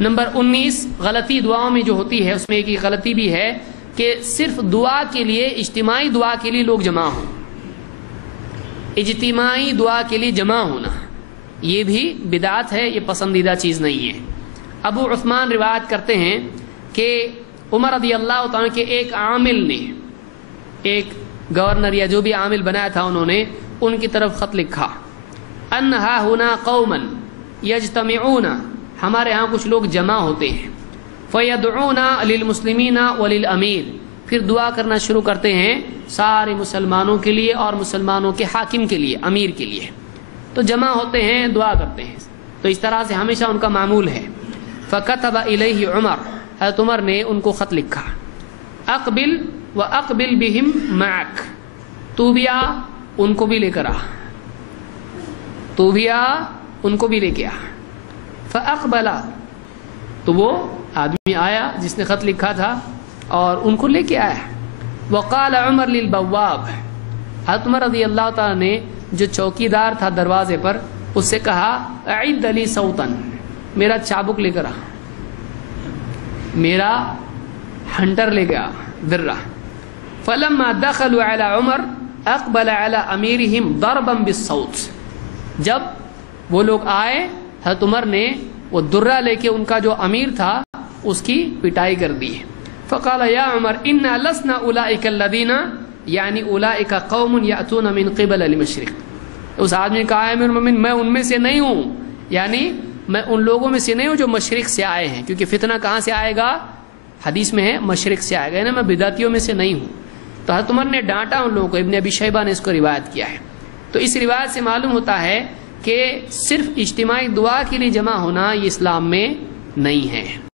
Number 19 غلطی دعاؤں میں جو ہوتی ہے اس میں ایک غلطی بھی ہے کہ صرف دعا کے لیے، اجتماعی دعا کے لیے لوگ جمع ہوں، اجتماعی دعا کے لیے جمع ہونا یہ بھی بدعت ہے، یہ پسندیدہ چیز نہیں ہے۔ ابو عثمان روایت کرتے ہیں کہ عمر رضی اللہ تعالیٰ کے ایک عامل نے، ایک گورنر یا جو بھی عامل بنایا تھا، انہوں نے ان کی طرف خط لکھا، انہا ہنا قوما یجتمعون، ہمارے ہاں کچھ لوگ جمع ہوتے ہیں، فیدعون للمسلمین وللامیر، پھر دعا کرنا شروع کرتے ہیں سارے مسلمانوں کے لیے اور مسلمانوں کے حاکم کے لیے، امیر کے لیے، تو جمع ہوتے ہیں دعا کرتے ہیں، تو اس طرح سے ہمیشہ ان کا معمول ہے۔ فکتب الیہ عمر، حضرت عمر نے ان کو خط لکھا، اقبل واقبل بہم معک، تو بھی آ ان کو بھی لے کر آ، تو بھی آ ان کو بھی لے کے آ۔ فاقبل، تو وہ آدمی آیا جس نے خط لکھا تھا اور ان کو لے کے آیا۔ وقال عمر للبواب، حضرت عمر رضی اللہ تعالیٰ نے جو چوکیدار تھا دروازے پر، اس سے کہا اعد لی صوتن، میرا چابک لے کر آ، میرا ہنٹر لے گیا درہ۔ فلما دخلوا على عمر اقبل على امیرہم ضربا بالصوت، جب وہ لوگ آئے حضرت عمر نے وہ درہ لے کے ان کا جو امیر تھا اس کی پٹائی کر دی۔ فقال یا عمر انا لسنا اولئک الذین، یعنی اولئک قوم یاتون من قبل المشرق، اس آدمی نے کہا امیر المومنین میں ان میں سے نہیں ہوں، یعنی میں ان لوگوں میں سے نہیں ہوں جو مشرق سے آئے ہیں، کیونکہ فتنہ کہاں سے آئے گا؟ حدیث میں ہے مشرق سے آئے گا، یعنی میں بدعتیوں میں سے نہیں ہوں۔ تو حضرت عمر نے ڈانٹا ان لوگوں کو، ابن ابی شیبہ نے اس کو روایت کیا ہے۔ تو اس روایت سے معلوم ہوتا ہے کہ صرف اجتماعی دعا کے لیے جمع ہونا یہ اسلام میں نہیں ہے۔